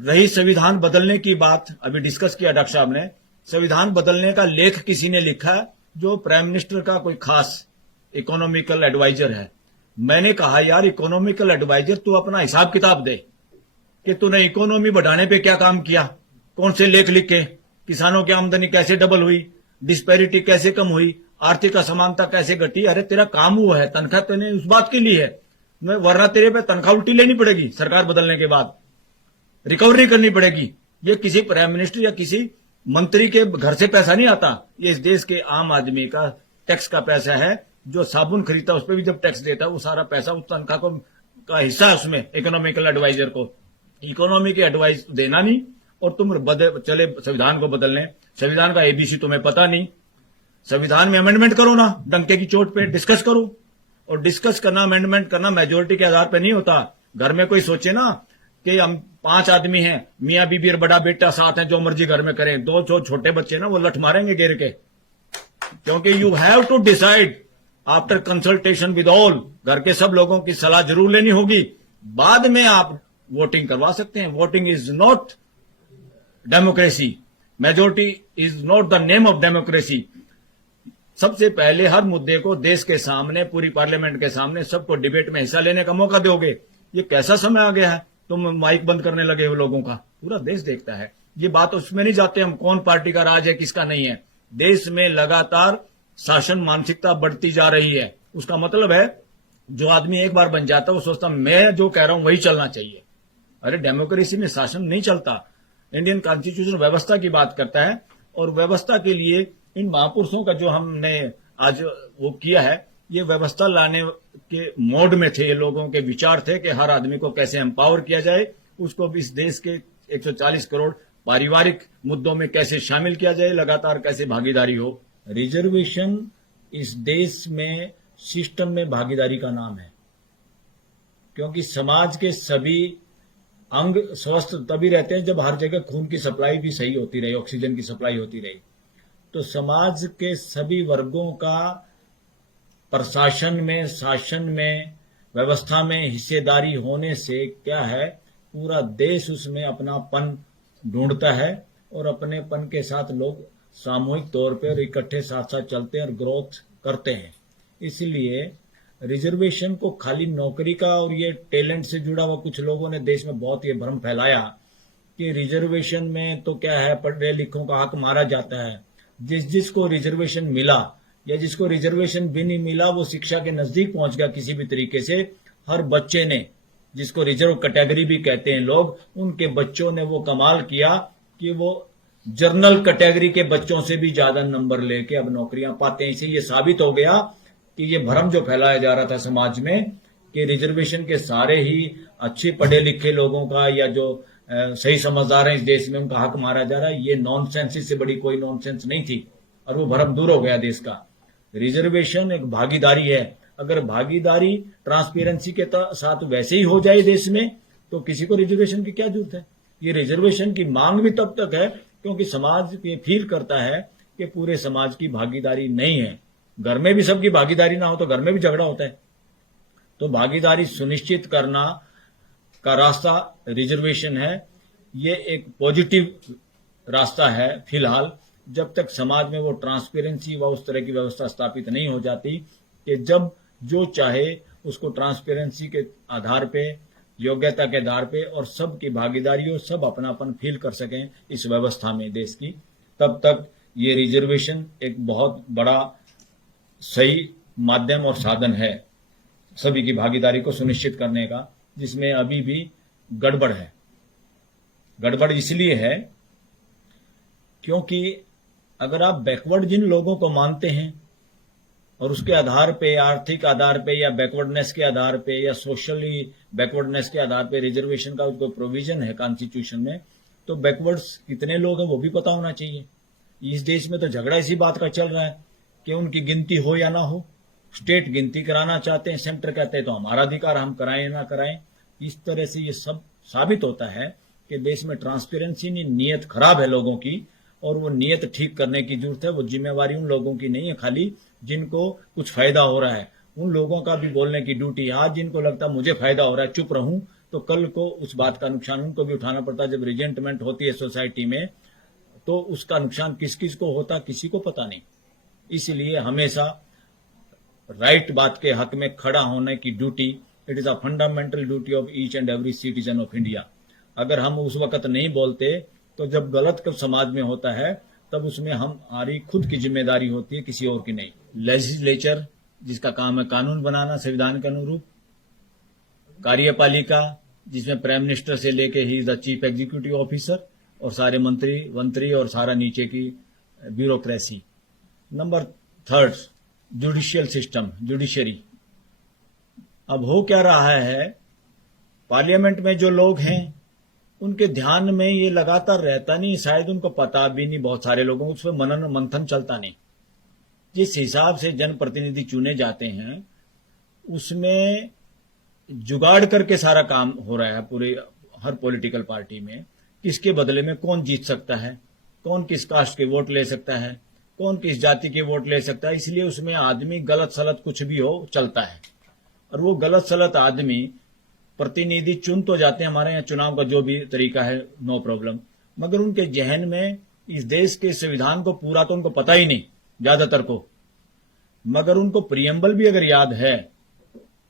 रही संविधान बदलने की बात, अभी डिस्कस किया डॉक्टर साहब ने, संविधान बदलने का लेख किसी ने लिखा है जो प्राइम मिनिस्टर का कोई खास इकोनॉमिकल एडवाइजर है। मैंने कहा यार इकोनॉमिकल एडवाइजर तू अपना हिसाब किताब दे कि तूने इकोनॉमी बढ़ाने पे क्या काम किया, कौन से लेख लिखे, किसानों की आमदनी कैसे डबल हुई, डिस्पैरिटी कैसे कम हुई, आर्थिक असमानता कैसे घटी। अरे तेरा काम वो है, तनख्वाह तेने उस बात के लिए है, वरना तेरे पे तनख्वाह उल्टी लेनी पड़ेगी सरकार बदलने के बाद, रिकवरी करनी पड़ेगी। ये किसी प्राइम मिनिस्टर या किसी मंत्री के घर से पैसा नहीं आता, ये इस देश के आम आदमी का टैक्स का पैसा है। जो साबुन खरीदता है उस पर भी जब टैक्स देता है, वो सारा पैसा उस तनख्वाह को का हिस्सा है उसमें इकोनॉमिकल एडवाइजर को। इकोनॉमी की एडवाइस देना नहीं और तुम चले संविधान को बदलने। संविधान का एबीसी तुम्हें पता नहीं, संविधान में अमेंडमेंट करो ना, डंके की चोट पे डिस्कस करो। और डिस्कस करना, अमेंडमेंट करना मेजोरिटी के आधार पर नहीं होता। घर में कोई सोचे ना कि हम 5 आदमी हैं, मियां बीबी और बड़ा बेटा साथ हैं, जो मर्जी घर में करें, 2 छोटे बच्चे ना वो लठ मारेंगे गिर के, क्योंकि you have to decide after consultation with all. घर के सब लोगों की सलाह जरूर लेनी होगी, बाद में आप वोटिंग करवा सकते हैं। Voting is not democracy, majority is not the name of democracy. सबसे पहले हर मुद्दे को देश के सामने, पूरी पार्लियामेंट के सामने सबको डिबेट में हिस्सा लेने का मौका दोगे। ये कैसा समय आ गया है, तुम माइक बंद करने लगे हो लोगों का, पूरा देश देखता है। ये बात उसमें नहीं जाते हम कौन पार्टी का राज है किसका नहीं है। देश में लगातार शासन मानसिकता बढ़ती जा रही है। उसका मतलब है जो आदमी एक बार बन जाता है वो सोचता मैं जो कह रहा हूं वही चलना चाहिए। अरे डेमोक्रेसी में शासन नहीं चलता। इंडियन कॉन्स्टिट्यूशन व्यवस्था की बात करता है, और व्यवस्था के लिए इन महापुरुषों का जो हमने आज वो किया है, ये व्यवस्था लाने के मोड में थे। ये लोगों के विचार थे कि हर आदमी को कैसे एम्पावर किया जाए, उसको इस देश के 140 करोड़ पारिवारिक मुद्दों में कैसे शामिल किया जाए, लगातार कैसे भागीदारी हो। रिजर्वेशन इस देश में सिस्टम में भागीदारी का नाम है, क्योंकि समाज के सभी अंग स्वस्थ तभी रहते हैं जब हर जगह खून की सप्लाई भी सही होती रही, ऑक्सीजन की सप्लाई होती रही। तो समाज के सभी वर्गों का प्रशासन में, शासन में, व्यवस्था में हिस्सेदारी होने से क्या है, पूरा देश उसमें अपनापन ढूंढता है, और अपनेपन के साथ लोग सामूहिक तौर पर और इकट्ठे साथ साथ चलते हैं और ग्रोथ करते हैं। इसलिए रिजर्वेशन को खाली नौकरी का और ये टैलेंट से जुड़ा हुआ, कुछ लोगों ने देश में बहुत ये भ्रम फैलाया कि रिजर्वेशन में तो क्या है, पढ़े लिखों का हक मारा जाता है। जिसको रिजर्वेशन मिला या जिसको रिजर्वेशन भी नहीं मिला, वो शिक्षा के नजदीक पहुंच गया किसी भी तरीके से। हर बच्चे ने, जिसको रिजर्व कैटेगरी भी कहते हैं लोग, उनके बच्चों ने वो कमाल किया कि वो जनरल कैटेगरी के बच्चों से भी ज्यादा नंबर लेके अब नौकरियां पाते हैं। इसे ये साबित हो गया कि ये भ्रम जो फैलाया जा रहा था समाज में कि रिजर्वेशन के सारे ही अच्छे पढ़े लिखे लोगों का या जो सही समझदार हैं इस देश में, उनका हक मारा जा रहा है, ये नॉनसेंस से बड़ी कोई नॉनसेंस नहीं थी, और वो भ्रम दूर हो गया देश का। रिजर्वेशन एक भागीदारी है। अगर भागीदारी ट्रांसपेरेंसी के साथ वैसे ही हो जाए देश में, तो किसी को रिजर्वेशन की क्या जरूरत है। ये रिजर्वेशन की मांग भी तब तक है क्योंकि समाज ये फील करता है कि पूरे समाज की भागीदारी नहीं है। घर में भी सबकी भागीदारी ना हो तो घर में भी झगड़ा होता है। तो भागीदारी सुनिश्चित करना का रास्ता रिजर्वेशन है। ये एक पॉजिटिव रास्ता है फिलहाल, जब तक समाज में वो ट्रांसपेरेंसी व उस तरह की व्यवस्था स्थापित नहीं हो जाती कि जब जो चाहे उसको ट्रांसपेरेंसी के आधार पे, योग्यता के आधार पे और सबकी भागीदारी हो, सब अपनापन फील कर सकें इस व्यवस्था में देश की, तब तक ये रिजर्वेशन एक बहुत बड़ा सही माध्यम और साधन है सभी की भागीदारी को सुनिश्चित करने का, जिसमें अभी भी गड़बड़ है। गड़बड़ इसलिए है क्योंकि अगर आप बैकवर्ड जिन लोगों को मानते हैं और उसके आधार पे, आर्थिक आधार पे या बैकवर्डनेस के आधार पे या सोशली बैकवर्डनेस के आधार पे रिजर्वेशन का कोई प्रोविजन है कॉन्स्टिट्यूशन में, तो बैकवर्ड्स कितने लोग हैं वो भी पता होना चाहिए। इस देश में तो झगड़ा इसी बात का चल रहा है कि उनकी गिनती हो या ना हो। स्टेट गिनती कराना चाहते हैं, सेंटर कहते हैं तो हमारा अधिकार, हम कराएं ना कराएं। इस तरह से ये सब साबित होता है कि देश में ट्रांसपेरेंसी नहीं, नीयत खराब है लोगों की, और वो नीयत ठीक करने की जरूरत है। वो जिम्मेवारी उन लोगों की नहीं है खाली जिनको कुछ फायदा हो रहा है, उन लोगों का भी बोलने की ड्यूटी है। आज जिनको लगता है मुझे फायदा हो रहा है चुप रहूं, तो कल को उस बात का नुकसान उनको भी उठाना पड़ता है। जब रिजेंटमेंट होती है सोसाइटी में तो उसका नुकसान किस किस को होता किसी को पता नहीं। इसलिए हमेशा राइट बात के हक में खड़ा होने की duty, it is a fundamental duty of each and every citizen of India. अगर हम उस वक्त नहीं बोलते तो जब गलत कब समाज में होता है तब उसमें हमारी खुद की जिम्मेदारी होती है, किसी और की नहीं। लेजिस्लेचर जिसका काम है कानून बनाना संविधान के अनुरूप, कार्यपालिका जिसमें प्राइम मिनिस्टर से लेके ही द चीफ एग्जीक्यूटिव ऑफिसर और सारे मंत्री और सारा नीचे की bureaucracy. Number third, judicial system, judiciary. अब हो क्या रहा है, पार्लियामेंट में जो लोग हैं उनके ध्यान में ये लगातार रहता नहीं, शायद उनको पता भी नहीं, बहुत सारे लोगों को उसमें मनन मंथन चलता नहीं। जिस हिसाब से जनप्रतिनिधि चुने जाते हैं उसमें जुगाड़ करके सारा काम हो रहा है पूरे हर पॉलिटिकल पार्टी में। किसके बदले में कौन जीत सकता है, कौन किस कास्ट के वोट ले सकता है, कौन किस जाति के वोट ले सकता है। इसलिए उसमें आदमी गलत सलत कुछ भी हो चलता है, और वो गलत सलत आदमी प्रतिनिधि चुन तो जाते हैं, हमारे यहाँ चुनाव का जो भी तरीका है नो प्रॉब्लम, मगर उनके जहन में इस देश के संविधान को पूरा तो उनको पता ही नहीं ज्यादातर को। मगर उनको प्रियम्बल भी अगर याद है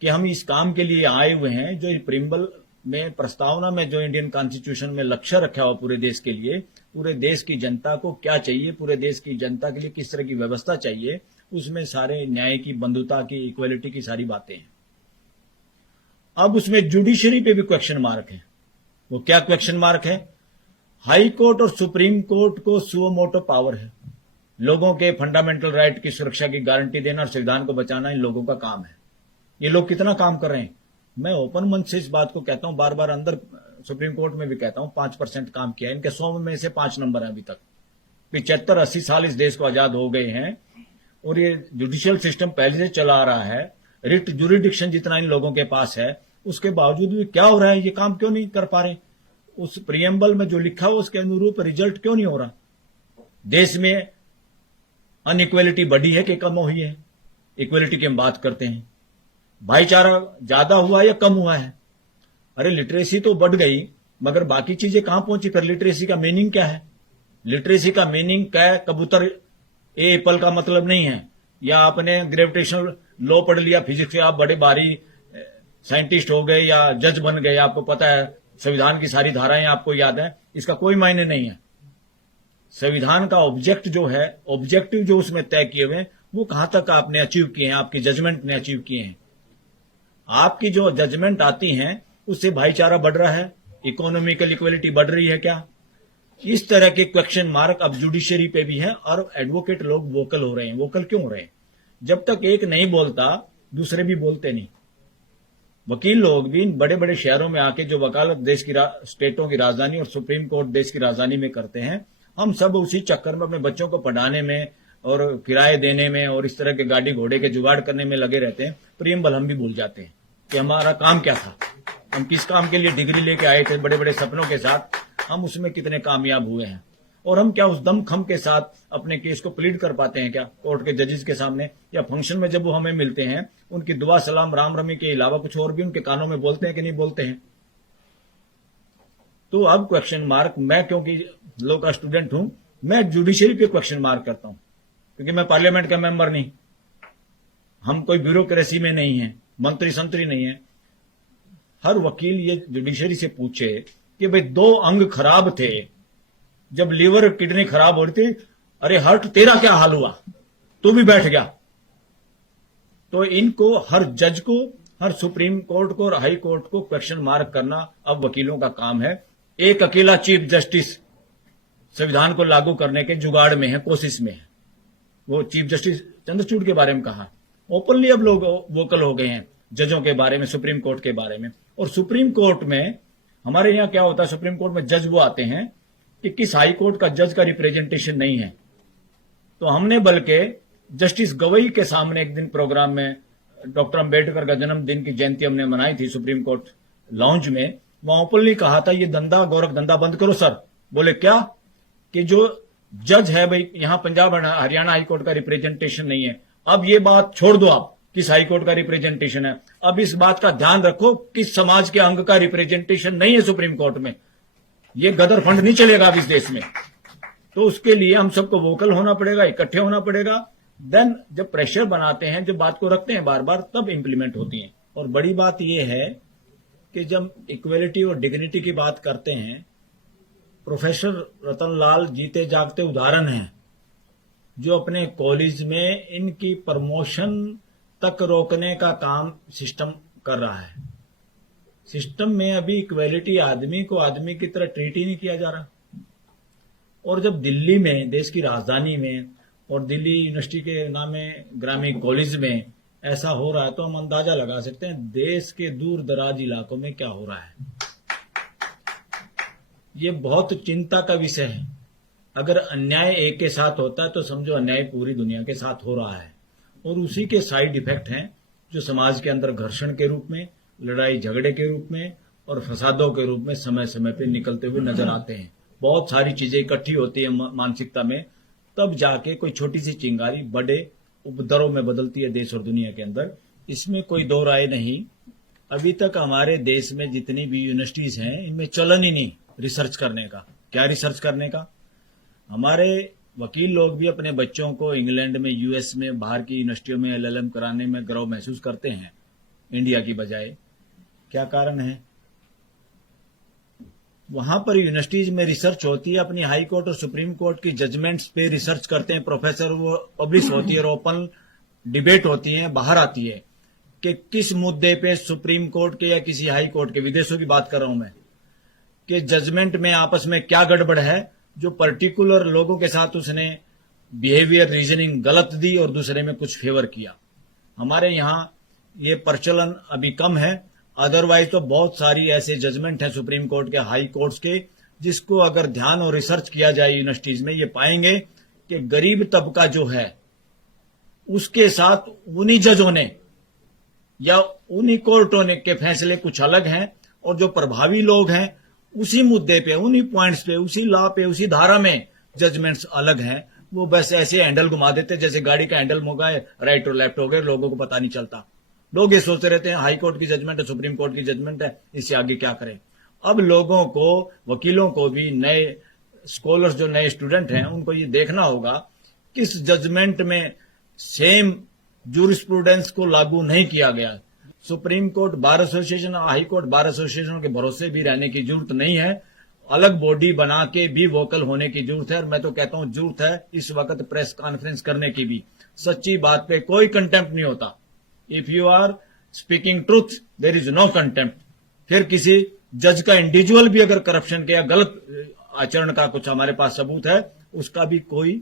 कि हम इस काम के लिए आए हुए हैं, जो प्रियम्बल में प्रस्तावना में जो इंडियन कॉन्स्टिट्यूशन में लक्ष्य रखा हुआ पूरे देश के लिए, पूरे देश की जनता को क्या चाहिए, पूरे देश की जनता के लिए किस तरह की व्यवस्था चाहिए, उसमें सारे न्याय की, बंधुता की, इक्वलिटी की सारी बातें हैं। अब उसमें जुडिशरी पे भी क्वेश्चन मार्क है। वो क्या क्वेश्चन मार्क है? हाई कोर्ट और सुप्रीम कोर्ट को सुओ मोटो पावर है। लोगों के फंडामेंटल राइट की सुरक्षा की गारंटी देना और संविधान को बचाना इन लोगों का काम है। ये लोग कितना काम कर रहे हैं? मैं ओपन मन से इस बात को कहता हूं, बार बार अंदर सुप्रीम कोर्ट में भी कहता हूं, 5% काम किया है। इनके 100 में से 5 नंबर है अभी तक। 75-80 साल इस देश को आजाद हो गए हैं और ये जुडिशियल सिस्टम पहले से चला आ रहा है। रिट जुरिडिक्शन जितना इन लोगों के पास है, उसके बावजूद भी क्या हो रहा है, ये काम क्यों नहीं कर पा रहे? उस प्रियम्बल में जो लिखा हो उसके अनुरूप रिजल्ट क्यों नहीं हो रहा? देश में अनइक्वलिटी बढ़ी है कि कम हुई है? इक्वलिटी की हम बात करते हैं, भाईचारा ज्यादा हुआ या कम हुआ है? अरे लिटरेसी तो बढ़ गई, मगर बाकी चीजें कहां पहुंची? फिर लिटरेसी का मीनिंग क्या है? लिटरेसी का मीनिंग क्या है? कबूतर ए एप्पल का मतलब नहीं है, या आपने ग्रेविटेशनल लॉ पढ़ लिया फिजिक्स से, आप बड़े भारी साइंटिस्ट हो गए या जज बन गए, आपको पता है संविधान की सारी धाराएं आपको याद है, इसका कोई मायने नहीं है। संविधान का ऑब्जेक्ट जो है, ऑब्जेक्टिव जो उसमें तय किए हुए हैं, वो कहां तक आपने अचीव किए हैं, आपकी जजमेंट ने अचीव किए हैं। आपकी जो जजमेंट आती हैं उससे भाईचारा बढ़ रहा है, इकोनॉमिकल इक्वलिटी बढ़ रही है क्या? इस तरह के क्वेश्चन मार्क अब जुडिशरी पे भी है, और एडवोकेट लोग वोकल हो रहे हैं। वोकल क्यों हो रहे हैं? जब तक एक नहीं बोलता दूसरे भी बोलते नहीं। वकील लोग भी इन बड़े बड़े शहरों में आके जो वकालत देश की स्टेटों की राजधानी और सुप्रीम कोर्ट देश की राजधानी में करते हैं, हम सब उसी चक्कर में अपने बच्चों को पढ़ाने में और किराए देने में और इस तरह के गाड़ी घोड़े के जुगाड़ करने में लगे रहते हैं। प्रियम्बल हम भी भूल जाते हैं कि हमारा काम क्या था, हम किस काम के लिए डिग्री लेके आए थे बड़े बड़े सपनों के साथ, हम उसमें कितने कामयाब हुए हैं, और हम क्या उस दमखम के साथ अपने केस को प्लीड कर पाते हैं क्या कोर्ट के जजेस के सामने, या फंक्शन में जब वो हमें मिलते हैं उनकी दुआ सलाम राम रमी के अलावा कुछ और भी उनके कानों में बोलते हैं कि नहीं बोलते हैं? तो अब क्वेश्चन मार्क, मैं क्योंकि लॉ का स्टूडेंट हूं, मैं जुडिशरी पे क्वेश्चन मार्क करता हूं, क्योंकि मैं पार्लियामेंट का मेंबर नहीं, हम कोई ब्यूरोक्रेसी में नहीं है, मंत्री संतरी नहीं है। हर वकील ये जुडिशरी से पूछे कि भाई 2 अंग खराब थे, जब लीवर किडनी खराब हो रही थी, अरे हर्ट तेरा क्या हाल हुआ, तू भी बैठ गया। तो इनको, हर जज को, हर सुप्रीम कोर्ट को और हाई कोर्ट को क्वेश्चन मार्क करना अब वकीलों का काम है। एक अकेला चीफ जस्टिस संविधान को लागू करने के जुगाड़ में है, कोशिश में है। वो चीफ जस्टिस चंद्रचूड़ के बारे में कहा, ओपनली अब लोग वोकल हो गए हैं जजों के बारे में, सुप्रीम कोर्ट के बारे में। और सुप्रीम कोर्ट में हमारे यहां क्या होता है, सुप्रीम कोर्ट में जज वो आते हैं कि किस हाई कोर्ट का जज का रिप्रेजेंटेशन नहीं है। तो हमने बल्कि जस्टिस गवई के सामने एक दिन प्रोग्राम में, डॉक्टर अंबेडकर का जन्मदिन की जयंती हमने मनाई थी सुप्रीम कोर्ट लॉन्ज में, वहां ओपनली कहा था ये धंधा, गोरख धंधा बंद करो सर। बोले क्या कि जो जज है भाई, यहां पंजाब हरियाणा हाई कोर्ट का रिप्रेजेंटेशन नहीं है, अब ये बात छोड़ दो आप, किस हाईकोर्ट का रिप्रेजेंटेशन है। अब इस बात का ध्यान रखो किस समाज के अंग का रिप्रेजेंटेशन नहीं है सुप्रीम कोर्ट में। ये गदर फंड नहीं चलेगा अब इस देश में। तो उसके लिए हम सबको वोकल होना पड़ेगा, इकट्ठे होना पड़ेगा। देन जब प्रेशर बनाते हैं, जब बात को रखते हैं बार बार, तब इंप्लीमेंट होती है। और बड़ी बात यह है कि जब इक्वेलिटी और डिग्निटी की बात करते हैं, प्रोफेसर रतनलाल जीते जागते उदाहरण हैं, जो अपने कॉलेज में इनकी प्रमोशन तक रोकने का काम सिस्टम कर रहा है। सिस्टम में अभी इक्वेलिटी, आदमी को आदमी की तरह ट्रीट ही नहीं किया जा रहा। और जब दिल्ली में, देश की राजधानी में, और दिल्ली यूनिवर्सिटी के नामे ग्रामीण कॉलेज में ऐसा हो रहा है, तो हम अंदाजा लगा सकते हैं देश के दूर दराज इलाकों में क्या हो रहा है। ये बहुत चिंता का विषय है। अगर अन्याय एक के साथ होता है तो समझो अन्याय पूरी दुनिया के साथ हो रहा है। और उसी के साइड इफेक्ट हैं जो समाज के अंदर घर्षण के रूप में, लड़ाई झगड़े के रूप में और फसादों के रूप में समय समय पे निकलते हुए नजर आते हैं। बहुत सारी चीजें इकट्ठी होती है मानसिकता में, तब जाके कोई छोटी सी चिंगारी बड़े उपद्रव में बदलती है देश और दुनिया के अंदर। इसमें कोई दो राय नहीं। अभी तक हमारे देश में जितनी भी यूनिवर्सिटीज हैं, इनमें चलन ही नहीं रिसर्च करने का। क्या रिसर्च करने का? हमारे वकील लोग भी अपने बच्चों को इंग्लैंड में, यूएस में, बाहर की यूनिवर्सिटियों में एलएलएम कराने में गर्व महसूस करते हैं इंडिया की बजाय। क्या कारण है? वहां पर यूनिवर्सिटीज में रिसर्च होती है, अपनी हाई कोर्ट और सुप्रीम कोर्ट की जजमेंट्स पे रिसर्च करते हैं प्रोफेसर, वो पब्लिश होती है और ओपन डिबेट होती है, बाहर आती है कि किस मुद्दे पे सुप्रीम कोर्ट के या किसी हाई कोर्ट के, विदेशों की बात कर रहा हूं मैं, कि जजमेंट में आपस में क्या गड़बड़ है, जो पर्टिकुलर लोगों के साथ उसने बिहेवियर रीजनिंग गलत दी और दूसरे में कुछ फेवर किया। हमारे यहां ये प्रचलन अभी कम है। अदरवाइज तो बहुत सारी ऐसे जजमेंट है सुप्रीम कोर्ट के, हाई कोर्ट्स के, जिसको अगर ध्यान और रिसर्च किया जाए यूनिवर्सिटीज में, ये पाएंगे कि गरीब तबका जो है उसके साथ उन्हीं जजों ने या उन्हीं कोर्टों ने के फैसले कुछ अलग हैं, और जो प्रभावी लोग हैं उसी मुद्दे पे, उन्हीं पॉइंट्स पे, उसी लॉ पे, उसी धारा में जजमेंट्स अलग हैं। वो बस ऐसे हैंडल घुमा देते जैसे गाड़ी का हैंडल मोगा है, राइट और लेफ्ट हो गए, लोगों को पता नहीं चलता। लोग ये सोचते रहते हैं हाई कोर्ट की जजमेंट है, सुप्रीम कोर्ट की जजमेंट है, इससे आगे क्या करें। अब लोगों को, वकीलों को भी, नए स्कॉलर्स जो नए स्टूडेंट हैं, उनको ये देखना होगा किस जजमेंट में सेम जूरिस्प्रूडेंस को लागू नहीं किया गया। Supreme court bar association, high court bar association के भरोसे भी रहने की जरूरत नहीं है। अलग बॉडी बना के भी वोकल होने की जरूरत है। और मैं तो कहता हूं जरूरत है इस वक्त प्रेस कॉन्फ्रेंस करने की भी। सच्ची बात पे कोई कंटेम्प्ट नहीं होता। If you are speaking truth there is no contempt. फिर किसी जज का इंडिविजुअल भी अगर करप्शन के या गलत आचरण का कुछ हमारे पास सबूत है, उसका भी कोई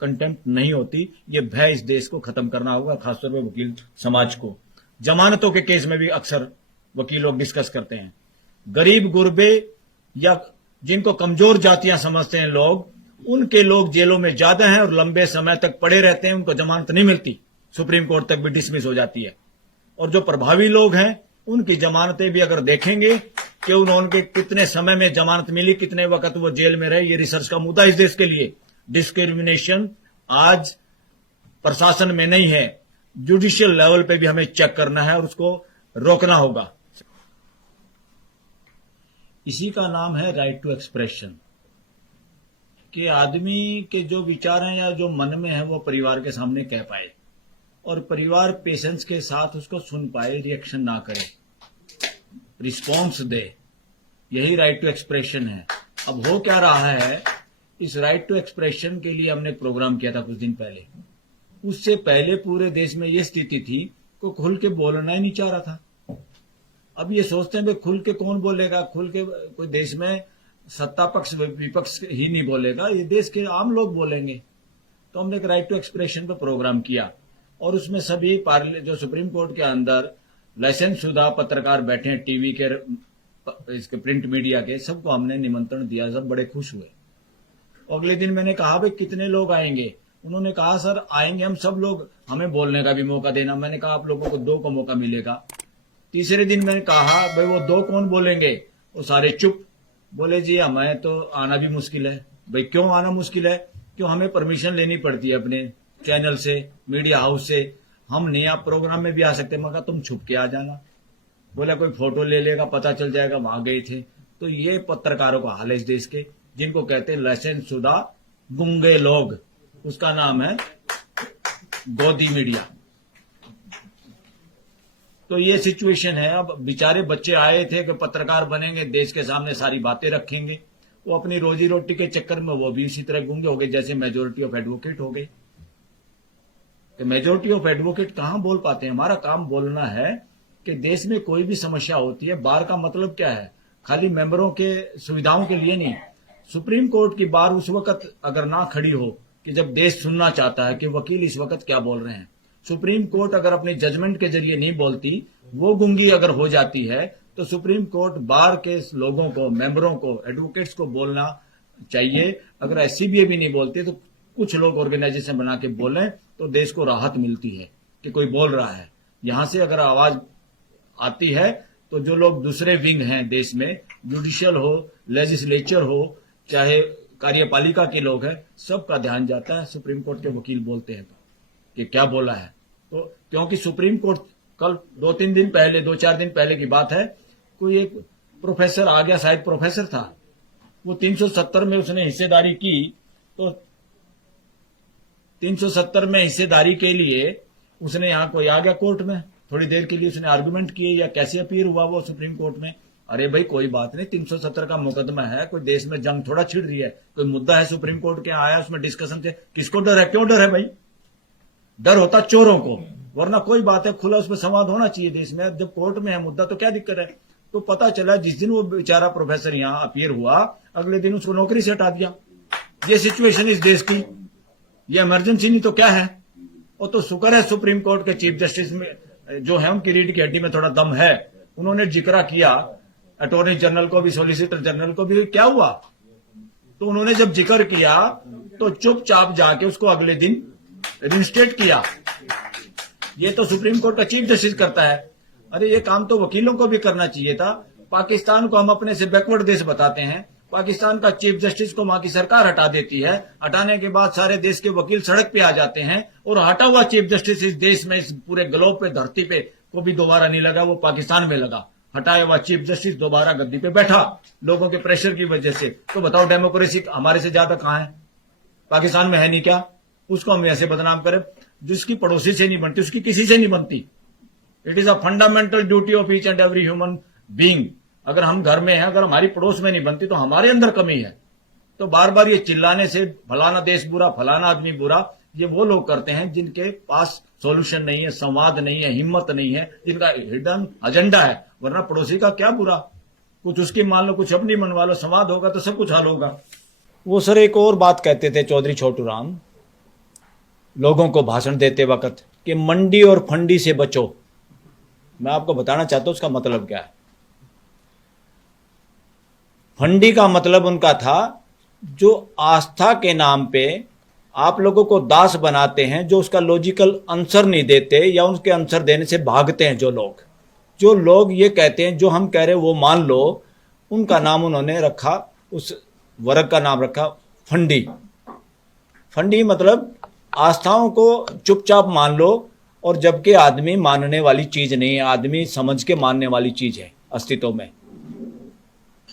कंटेम्प्ट नहीं होती। ये भय इस देश को खत्म करना होगा, खासतौर पर वकील समाज को। जमानतों के केस में भी अक्सर वकील लोग डिस्कस करते हैं। गरीब गुरबे या जिनको कमजोर जातियां समझते हैं लोग, उनके लोग जेलों में ज्यादा हैं और लंबे समय तक पड़े रहते हैं, उनको जमानत नहीं मिलती, सुप्रीम कोर्ट तक भी डिसमिस हो जाती है। और जो प्रभावी लोग हैं उनकी जमानतें भी अगर देखेंगे कि उन्होंने कितने समय में जमानत मिली, कितने वक्त वो जेल में रहे, ये रिसर्च का मुद्दा इस देश के लिए। डिस्क्रिमिनेशन आज प्रशासन में नहीं है, जुडिशियल लेवल पे भी हमें चेक करना है और उसको रोकना होगा। इसी का नाम है राइट टू एक्सप्रेशन, कि आदमी के जो विचार हैं या जो मन में है वो परिवार के सामने कह पाए और परिवार पेशेंस के साथ उसको सुन पाए, रिएक्शन ना करे, रिस्पॉन्स दे। यही राइट टू एक्सप्रेशन है। अब हो क्या रहा है, इस राइट टू एक्सप्रेशन के लिए हमने प्रोग्राम किया था कुछ दिन पहले। उससे पहले पूरे देश में यह स्थिति थी को खुल के बोलना ही नहीं चाह रहा था। अब ये सोचते हैं भाई खुल के कौन बोलेगा, खुल के कोई देश में सत्ता पक्ष विपक्ष ही नहीं बोलेगा, ये देश के आम लोग बोलेंगे। तो हमने एक राइट टू एक्सप्रेशन पे प्रोग्राम किया और उसमें सभी जो सुप्रीम कोर्ट के अंदर लाइसेंस शुदा पत्रकार बैठे हैं, टीवी के, इसके प्रिंट मीडिया के, सबको हमने निमंत्रण दिया। सब बड़े खुश हुए। अगले दिन मैंने कहा भाई कितने लोग आएंगे? उन्होंने कहा सर आएंगे हम सब लोग, हमें बोलने का भी मौका देना। मैंने कहा आप लोगों को 2 का मौका मिलेगा। तीसरे दिन मैंने कहा भाई वो 2 कौन बोलेंगे? वो सारे चुप। बोले जी हमें तो आना भी मुश्किल है। भाई क्यों आना मुश्किल है? क्यों हमें परमिशन लेनी पड़ती है अपने चैनल से, मीडिया हाउस से। हम नहीं, आप प्रोग्राम में भी आ सकते, मगर तुम छुप के आ जाना। बोला कोई फोटो ले लेगा, पता चल जाएगा वहां गए थे। तो ये पत्रकारों का हाल है इस देश के, जिनको कहते हैं लाइसेंस शुदा गुंगे लोग। उसका नाम है गोदी मीडिया। तो ये सिचुएशन है। अब बेचारे बच्चे आए थे कि पत्रकार बनेंगे, देश के सामने सारी बातें रखेंगे। वो अपनी रोजी रोटी के चक्कर में वो भी इसी तरह गूंगे हो गए जैसे मेजोरिटी ऑफ एडवोकेट हो गए। तो मेजोरिटी ऑफ एडवोकेट कहां बोल पाते हैं? हमारा काम बोलना है कि देश में कोई भी समस्या होती है, बार का मतलब क्या है? खाली मेंबरों के सुविधाओं के लिए नहीं। सुप्रीम कोर्ट की बार उस वक्त अगर ना खड़ी हो कि जब देश सुनना चाहता है कि वकील इस वक्त क्या बोल रहे हैं। सुप्रीम कोर्ट अगर अपने जजमेंट के जरिए नहीं बोलती, वो गूंगी अगर हो जाती है, तो सुप्रीम कोर्ट बार के लोगों को, मेंबरों को, एडवोकेट्स को बोलना चाहिए। अगर एससीबीए भी नहीं बोलती तो कुछ लोग ऑर्गेनाइजेशन बना के बोलें तो देश को राहत मिलती है कि कोई बोल रहा है। यहां से अगर आवाज आती है तो जो लोग दूसरे विंग हैं देश में, जुडिशियल हो, लेजिस्लेचर हो, चाहे कार्यपालिका के लोग हैं, सबका ध्यान जाता है। सुप्रीम कोर्ट के वकील बोलते हैं कि क्या बोला है। तो क्योंकि सुप्रीम कोर्ट कल 2-3 दिन पहले, 2-4 दिन पहले की बात है, कोई एक प्रोफेसर आ गया, शायद प्रोफेसर था, वो 370 में उसने हिस्सेदारी की। तो 370 में हिस्सेदारी के लिए उसने यहां कोई आ गया कोर्ट में, थोड़ी देर के लिए उसने आर्गुमेंट किए या कैसे अपीयर हुआ वो सुप्रीम कोर्ट में। अरे भाई कोई बात नहीं, 370 का मुकदमा है, कोई देश में जंग थोड़ा छिड़ रही है, कोई मुद्दा है सुप्रीम कोर्ट के आया, उसमें डिस्कशन थे। किसको डर है? क्यों डर है भाई? डर होता चोरों को, वरना कोई बात है, खुला उसमें संवाद होना चाहिए देश में। जब कोर्ट में है मुद्दा तो क्या दिक्कत है? तो पता चला जिस दिन वो बेचारा प्रोफेसर यहां अपीयर हुआ, अगले दिन उसको नौकरी से हटा दिया। ये सिचुएशन इस देश की, ये इमरजेंसी नहीं तो क्या है? वो तो शुक्र है सुप्रीम कोर्ट के चीफ जस्टिस में जो है उनकी रीढ़ की हड्डी में थोड़ा दम है, उन्होंने जिक्र किया अटॉर्नी जनरल को भी, सॉलिसिटर जनरल को भी। क्या हुआ? तो उन्होंने जब जिक्र किया तो चुपचाप जाके उसको अगले दिन रिस्टेट किया। ये तो सुप्रीम कोर्ट का चीफ जस्टिस करता है। अरे ये काम तो वकीलों को भी करना चाहिए था। पाकिस्तान को हम अपने से बैकवर्ड देश बताते हैं, पाकिस्तान का चीफ जस्टिस को वहां की सरकार हटा देती है, हटाने के बाद सारे देश के वकील सड़क पे आ जाते हैं, और हटा हुआ चीफ जस्टिस इस देश में, इस पूरे ग्लोब पे, धरती पे को भी दोबारा नहीं लगा, वो पाकिस्तान में लगा। हटाया हुआ चीफ जस्टिस दोबारा गद्दी पे बैठा लोगों के प्रेशर की वजह से। तो बताओ डेमोक्रेसी हमारे से ज्यादा कहां है? पाकिस्तान में है नहीं क्या? उसको हम ऐसे बदनाम करें? जिसकी पड़ोसी से नहीं बनती उसकी किसी से नहीं बनती। It is a fundamental duty of each and every human being. अगर हम घर में हैं, अगर हमारी पड़ोस में नहीं बनती तो हमारे अंदर कमी है। तो बार बार ये चिल्लाने से फलाना देश बुरा, फलाना आदमी बुरा, ये वो लोग करते हैं जिनके पास सॉल्यूशन नहीं है, संवाद नहीं है, हिम्मत नहीं है, जिनका हिडन एजेंडा है। वरना पड़ोसी का क्या बुरा, कुछ उसकी मान लो, कुछ अपनी मनवा लो, संवाद होगा तो सब कुछ हल होगा। वो सर एक और बात कहते थे चौधरी छोटू राम लोगों को भाषण देते वक्त कि मंडी और फंडी से बचो। मैं आपको बताना चाहता हूं उसका मतलब क्या है। फंडी का मतलब उनका था जो आस्था के नाम पे आप लोगों को दास बनाते हैं, जो उसका लॉजिकल आंसर नहीं देते या उसके आंसर देने से भागते हैं। जो लोग ये कहते हैं जो हम कह रहे हैं वो मान लो, उनका नाम उन्होंने रखा, उस वर्ग का नाम रखा फंडी। फंडी मतलब आस्थाओं को चुपचाप मान लो, और जबकि आदमी मानने वाली चीज नहीं है, आदमी समझ के मानने वाली चीज है अस्तित्व में।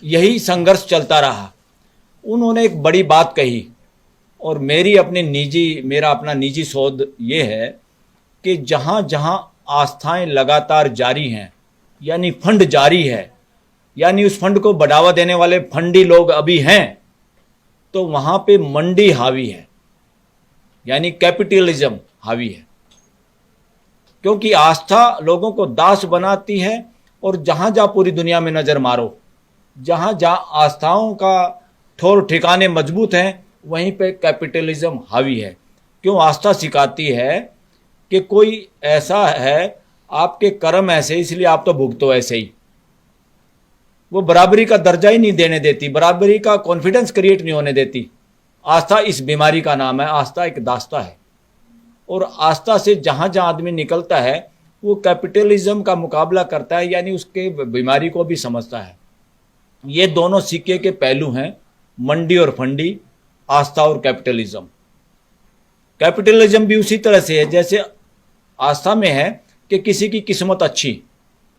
यही संघर्ष चलता रहा। उन्होंने एक बड़ी बात कही, और मेरा अपना निजी शोध ये है कि जहां जहां आस्थाएं लगातार जारी हैं, यानी फंड जारी है, यानी उस फंड को बढ़ावा देने वाले फंडी लोग अभी हैं, तो वहां पे मंडी हावी है, यानी कैपिटलिज्म हावी है। क्योंकि आस्था लोगों को दास बनाती है, और जहां जहां पूरी दुनिया में नजर मारो, जहां जहां आस्थाओं का ठोर ठिकाने मजबूत हैं, वहीं पे कैपिटलिज्म हावी है। क्यों? आस्था सिखाती है कि कोई ऐसा है, आपके कर्म ऐसे, इसलिए आप तो भुगतो ऐसे ही। वो बराबरी का दर्जा ही नहीं देने देती, बराबरी का कॉन्फिडेंस क्रिएट नहीं होने देती। आस्था इस बीमारी का नाम है। आस्था एक दास्ता है, और आस्था से जहां जहां आदमी निकलता है वो कैपिटलिज्म का मुकाबला करता है, यानी उसके बीमारी को भी समझता है। ये दोनों सिक्के के पहलू हैं, मंडी और फंडी, आस्था और कैपिटलिज्म। कैपिटलिज्म भी उसी तरह से है जैसे आस्था में है कि किसी की किस्मत अच्छी।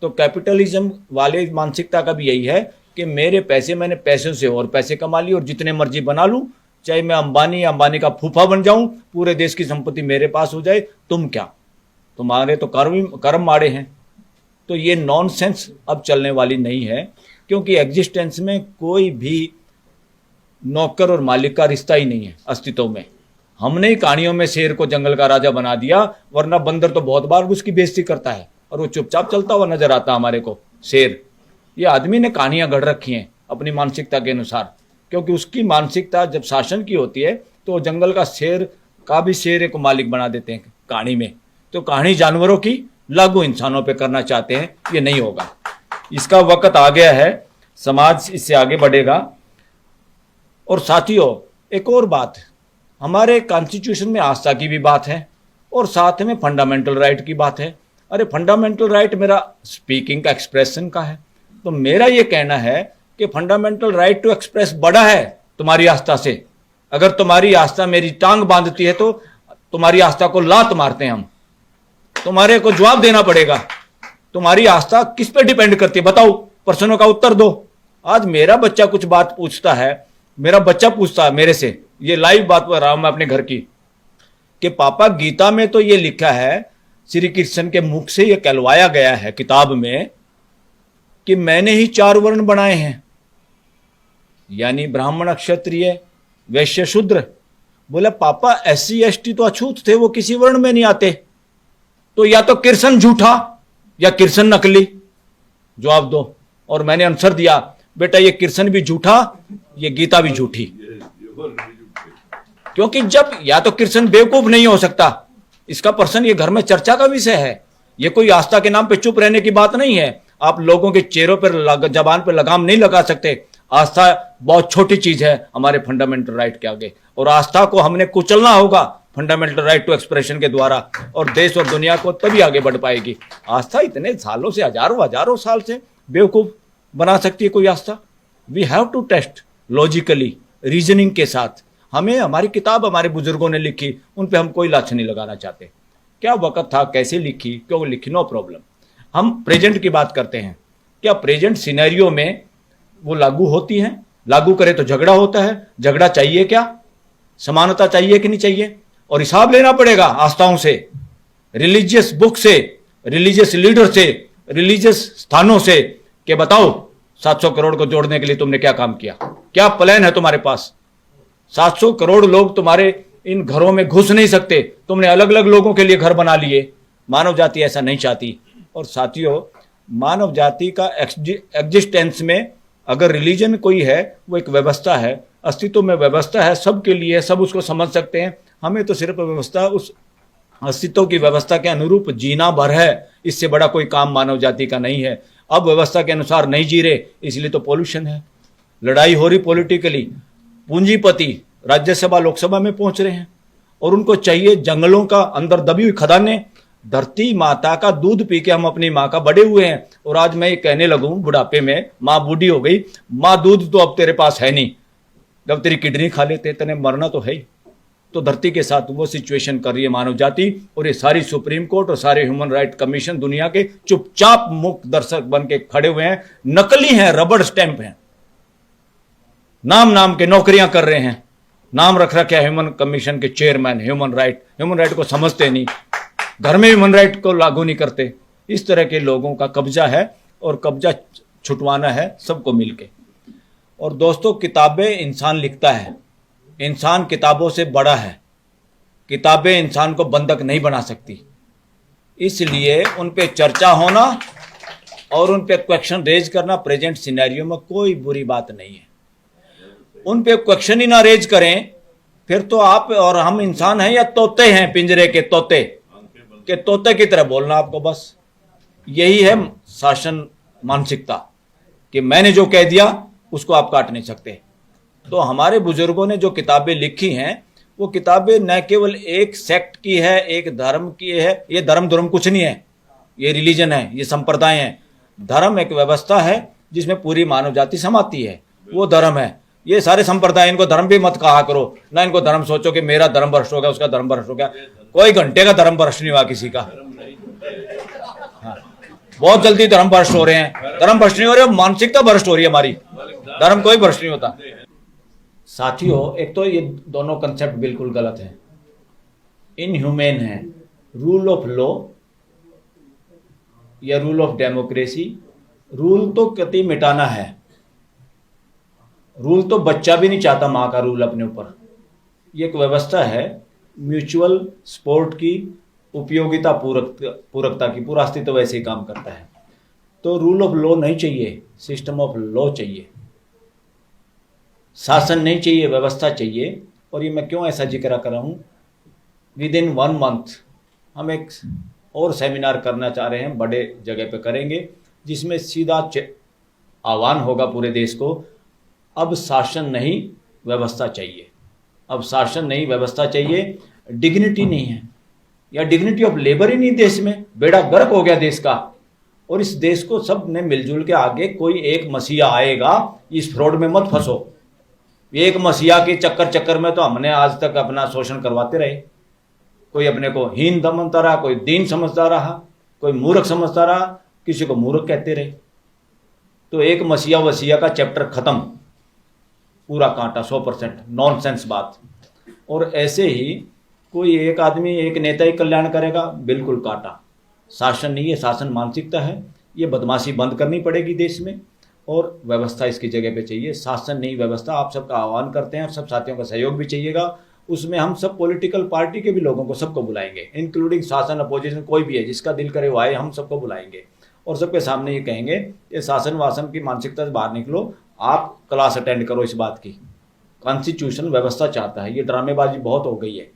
तो कैपिटलिज्म वाले मानसिकता का भी यही है कि मेरे पैसे, मैंने पैसों से और पैसे कमा लिए और जितने मर्जी बना लूं, चाहे मैं अंबानी का फूफा बन जाऊं, पूरे देश की संपत्ति मेरे पास हो जाए, तुम क्या, तुम्हारे तो कर्म माड़े हैं। तो ये नॉनसेंस अब चलने वाली नहीं है, क्योंकि एग्जिस्टेंस में कोई भी नौकर और मालिक का रिश्ता ही नहीं है अस्तित्व में। हमने ही कहानियों में शेर को जंगल का राजा बना दिया, वरना बंदर तो बहुत बार उसकी बेइज्जती करता है और वो चुपचाप चलता हुआ नजर आता हमारे को शेर। ये आदमी ने कहानियां गढ़ रखी हैं अपनी मानसिकता के अनुसार, क्योंकि उसकी मानसिकता जब शासन की होती है तो जंगल का शेर का भी शेर को मालिक बना देते हैं कहानी में। तो कहानी जानवरों की लागू इंसानों पे करना चाहते हैं, ये नहीं होगा। इसका वक्त आ गया है, समाज इससे आगे बढ़ेगा। और साथियों, एक और बात, हमारे कॉन्स्टिट्यूशन में आस्था की भी बात है और साथ में फंडामेंटल राइट की बात है। अरे फंडामेंटल राइट मेरा स्पीकिंग का, एक्सप्रेशन का है, तो मेरा ये कहना है कि फंडामेंटल राइट टू एक्सप्रेस बड़ा है तुम्हारी आस्था से। अगर तुम्हारी आस्था मेरी टांग बांधती है तो तुम्हारी आस्था को लात मारते हैं हम, तुम्हारे को जवाब देना पड़ेगा। तुम्हारी आस्था किस पे डिपेंड करती है, बताओ, प्रश्नों का उत्तर दो। आज मेरा बच्चा कुछ बात पूछता है, मेरा बच्चा पूछता है मेरे से, ये लाइव बात कर रहा हूं मैं अपने घर की, कि पापा गीता में तो ये लिखा है, श्री कृष्ण के मुख से ये कहलवाया गया है किताब में कि मैंने ही 4 वर्ण बनाए हैं, यानी ब्राह्मण, क्षत्रिय, वैश्य, शूद्र। बोला पापा SC ST तो अछूत थे, वो किसी वर्ण में नहीं आते, तो या तो कृष्ण झूठा या कृष्ण नकली, जवाब दो। और मैंने आंसर दिया, बेटा ये कृष्ण भी झूठा, ये गीता भी झूठी। क्योंकि जब या तो कृष्ण बेवकूफ नहीं हो सकता, इसका प्रश्न ये घर में चर्चा का विषय है, ये कोई आस्था के नाम पे चुप रहने की बात नहीं है। आप लोगों के चेहरों पर, जबान पर लगाम नहीं लगा सकते। आस्था बहुत छोटी चीज है हमारे फंडामेंटल राइट के आगे, और आस्था को हमने कुचलना होगा फंडामेंटल राइट टू एक्सप्रेशन के द्वारा, और देश और दुनिया को तभी आगे बढ़ पाएगी। आस्था इतने सालों से, हजारों साल से बेवकूफ बना सकती है कोई आस्था? We have to test logically, reasoning के साथ। हमें हमारी किताब हमारे बुजुर्गों ने लिखी, उन पे हम कोई लाछ नहीं लगाना चाहते। क्या वक्त था, कैसे लिखी, क्यों लिखी, नो प्रॉब्लम। हम प्रेजेंट की बात करते हैं। क्या प्रेजेंट सिनेरियो में वो लागू होती है? लागू करे तो झगड़ा होता है। झगड़ा चाहिए क्या? समानता चाहिए कि नहीं चाहिए? और हिसाब लेना पड़ेगा आस्थाओं से, रिलीजियस बुक से, रिलीजियस लीडर से, रिलीजियस स्थानों से, कि बताओ 700 करोड़ को जोड़ने के लिए तुमने क्या काम किया, क्या प्लान है तुम्हारे पास? 700 करोड़ लोग तुम्हारे इन घरों में घुस नहीं सकते, तुमने अलग अलग लोगों के लिए घर बना लिए। मानव जाति ऐसा नहीं चाहती। और साथियों, मानव जाति का एग्जिस्टेंस में अगर रिलीजन कोई है, वो एक व्यवस्था है, अस्तित्व में व्यवस्था है, सबके लिए, सब उसको समझ सकते हैं। हमें तो सिर्फ व्यवस्था, उस अस्तित्व की व्यवस्था के अनुरूप जीना भर है। इससे बड़ा कोई काम मानव जाति का नहीं है। अब व्यवस्था के अनुसार नहीं जी रहे, इसलिए तो पॉल्यूशन है, लड़ाई हो रही पॉलिटिकली। पूंजीपति राज्यसभा लोकसभा में पहुंच रहे हैं और उनको चाहिए जंगलों का अंदर दबी हुई खदानें। धरती माता का दूध पी के हम अपनी माँ का बड़े हुए हैं, और आज मैं ये कहने लगूं बुढ़ापे में, माँ बूढ़ी हो गई, माँ दूध तो अब तेरे पास है नहीं, जब तेरी किडनी खा लेते तेने मरना तो है ही। तो धरती के साथ वो सिचुएशन कर रही है मानव जाति, और ये सारी सुप्रीम कोर्ट और सारे ह्यूमन राइट कमीशन दुनिया के चुपचाप मुक्त दर्शक बन के खड़े हुए हैं, नकली हैं, रबड़ स्टैंप हैं, नाम के नौकरियां कर रहे हैं, नाम रख रखे ह्यूमन कमीशन के चेयरमैन। ह्यूमन राइट को समझते नहीं, घर में ह्यूमन राइट को लागू नहीं करते। इस तरह के लोगों का कब्जा है, और कब्जा छुटवाना है सबको मिलके। और दोस्तों, किताबें इंसान लिखता है, इंसान किताबों से बड़ा है। किताबें इंसान को बंधक नहीं बना सकती, इसलिए उन पे चर्चा होना और उन पे क्वेश्चन रेज करना प्रेजेंट सिनेरियो में कोई बुरी बात नहीं है। उन पे क्वेश्चन ही ना रेज करें, फिर तो आप और हम इंसान हैं या तोते हैं, पिंजरे के तोते, के तोते की तरह बोलना आपको। बस यही है शासन मानसिकता, कि मैंने जो कह दिया उसको आप काट नहीं सकते। तो हमारे बुजुर्गों ने जो किताबें लिखी हैं, वो किताबें न केवल एक सेक्ट की है, एक धर्म की है। ये धर्म कुछ नहीं है, ये रिलीजन है, ये संप्रदाय है। धर्म एक व्यवस्था है जिसमें पूरी मानव जाति समाती है, वो धर्म है। ये सारे संप्रदाय, इनको धर्म भी मत कहा करो ना, इनको धर्म सोचो कि मेरा धर्म भ्रष्ट हो गया, उसका धर्म भ्रष्ट हो गया। कोई घंटे का धर्म भ्रष्ट नहीं हुआ किसी का। हाँ, बहुत जल्दी धर्म भ्रष्ट हो रहे हैं। धर्म भ्रष्ट नहीं हो रहे, मानसिकता भ्रष्ट हो रही है हमारी। धर्म कोई भ्रष्ट नहीं होता। साथियों, एक तो ये दोनों कंसेप्ट बिल्कुल गलत है, इनह्यूमेन है। रूल ऑफ लॉ या रूल ऑफ डेमोक्रेसी, रूल तो कति मिटाना है। रूल तो बच्चा भी नहीं चाहता मां का रूल अपने ऊपर। ये एक व्यवस्था है म्यूचुअल सपोर्ट की, उपयोगिता पूरकता की, पूरा अस्तित्व वैसे ही काम करता है। तो रूल ऑफ लॉ नहीं चाहिए, सिस्टम ऑफ लॉ चाहिए। शासन नहीं चाहिए, व्यवस्था चाहिए। और ये मैं क्यों ऐसा जिक्र कर रहा हूं, विद इन 1 मंथ हम एक और सेमिनार करना चाह रहे हैं, बड़े जगह पे करेंगे, जिसमें सीधा आह्वान होगा पूरे देश को, अब शासन नहीं व्यवस्था चाहिए। अब शासन नहीं व्यवस्था चाहिए। डिग्निटी नहीं है, या डिग्निटी ऑफ लेबर ही नहीं देश में। बेड़ा गर्क हो गया देश का। और इस देश को सब ने मिलजुल के आगे, कोई एक मसीहा आएगा, इस फ्रॉड में मत फंसो। एक मसीहा के चक्कर में तो हमने आज तक अपना शोषण करवाते रहे। कोई अपने को हीन समझता रहा, कोई दीन समझता रहा, कोई मूर्ख समझता रहा, किसी को मूर्ख कहते रहे। तो एक मसीहा वसीहा का चैप्टर खत्म, पूरा कांटा, 100% नॉनसेंस बात। और ऐसे ही कोई एक आदमी, एक नेता ही कल्याण करेगा, बिल्कुल कांटा। शासन नहीं है, शासन मानसिकता है। ये बदमाशी बंद करनी पड़ेगी देश में, और व्यवस्था इसकी जगह पे चाहिए। शासन नहीं व्यवस्था। आप सबका आह्वान करते हैं, और सब साथियों का सहयोग भी चाहिएगा। उसमें हम सब पॉलिटिकल पार्टी के भी लोगों को, सबको बुलाएंगे, इंक्लूडिंग शासन, अपोजिशन, कोई भी है जिसका दिल करे वो आए, हम सबको बुलाएंगे। और सबके सामने ये कहेंगे कि शासन वासन की मानसिकता से बाहर निकलो, आप क्लास अटेंड करो इस बात की। कॉन्स्टिट्यूशन व्यवस्था चाहता है। ये ड्रामेबाजी बहुत हो गई है।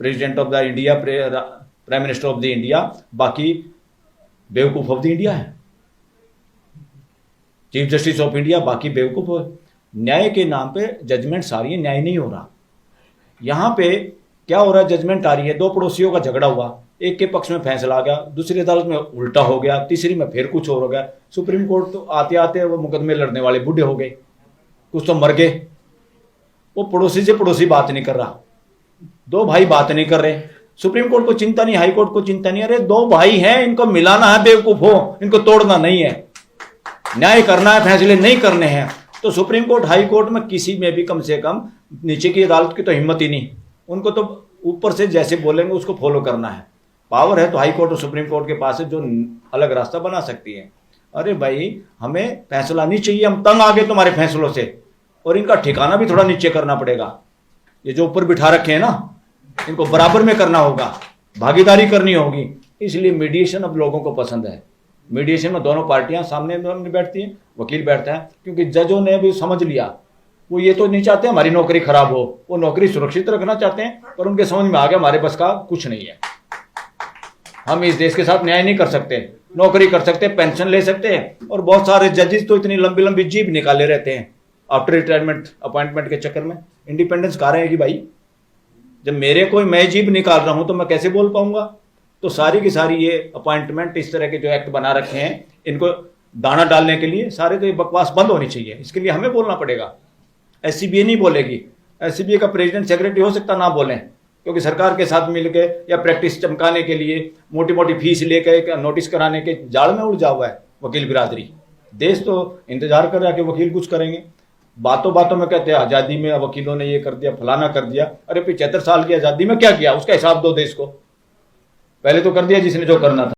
President of the India, prime minister of the India, बाकी बेवकूफ ऑफ द इंडिया है। चीफ जस्टिस ऑफ इंडिया, बाकी बेवकूफ हो। न्याय के नाम पे जजमेंट आ रही है, न्याय नहीं हो रहा। यहां पे क्या हो रहा है, जजमेंट आ रही है, 2 पड़ोसियों का झगड़ा हुआ, एक के पक्ष में फैसला आ गया, दूसरी अदालत में उल्टा हो गया, तीसरी में फिर कुछ और हो गया। सुप्रीम कोर्ट तो आते आते वो मुकदमे लड़ने वाले बूढ़े हो गए, कुछ तो मर गए। वो पड़ोसी से पड़ोसी बात नहीं कर रहा, 2 भाई बात नहीं कर रहे। सुप्रीम कोर्ट को चिंता नहीं, हाई कोर्ट को चिंता नहीं। अरे 2 भाई हैं, इनको मिलाना है, बेवकूफ हो, इनको तोड़ना नहीं है, न्याय करना है, फैसले नहीं करने हैं। तो सुप्रीम कोर्ट, हाई कोर्ट में किसी में भी कम से कम, नीचे की अदालत की तो हिम्मत ही नहीं। उनको तो ऊपर से जैसे बोलेंगे उसको फॉलो करना है। पावर है तो हाई कोर्ट और सुप्रीम कोर्ट के पास है, जो अलग रास्ता बना सकती है। अरे भाई, हमें फैसला नहीं चाहिए, हम तंग आ गए तुम्हारे फैसलों से। और इनका ठिकाना भी थोड़ा नीचे करना पड़ेगा। ये जो ऊपर बिठा रखे हैं ना, इनको बराबर में करना होगा, भागीदारी करनी होगी। इसलिए मीडिएशन अब लोगों को पसंद है। मीडिएशन में दोनों पार्टियां सामने बैठती हैं, वकील बैठता है, क्योंकि जजों ने भी समझ लिया, वो ये तो नहीं चाहते हमारी नौकरी खराब हो, वो नौकरी सुरक्षित रखना चाहते हैं। पर उनके समझ में आ गया हमारे बस का कुछ नहीं है, हम इस देश के साथ न्याय नहीं कर सकते। नौकरी कर सकते, पेंशन ले सकते हैं। और बहुत सारे जजेस तो इतनी लंबी लंबी जीभ निकाले रहते हैं आफ्टर रिटायरमेंट, अपॉइंटमेंट के चक्कर में। इंडिपेंडेंस कहाँ रहेगी भाई? जब मेरे कोई मैं जीभ निकाल रहा हूं तो मैं कैसे बोल पाऊंगा? तो सारी की सारी ये अपॉइंटमेंट, इस तरह के जो एक्ट बना रखे हैं, इनको दाना डालने के लिए सारे तो ये बकवास बंद होनी चाहिए। इसके लिए हमें बोलना पड़ेगा। एससीबीए नहीं बोलेगी। एससीबीए का प्रेसिडेंट सेक्रेटरी हो सकता ना बोलें, क्योंकि सरकार के साथ मिलकर या प्रैक्टिस चमकाने के लिए मोटी मोटी फीस लेकर नोटिस कराने के जाल में उलझा हुआ है वकील बिरादरी। देश तो इंतजार कर रहा है कि वकील कुछ करेंगे। बातों बातों में कहते हैं आज़ादी में वकीलों ने ये कर दिया, फलाना कर दिया। अरे 75 साल की आज़ादी में क्या किया, उसका हिसाब दो देश को। पहले तो कर दिया जिसने जो करना था।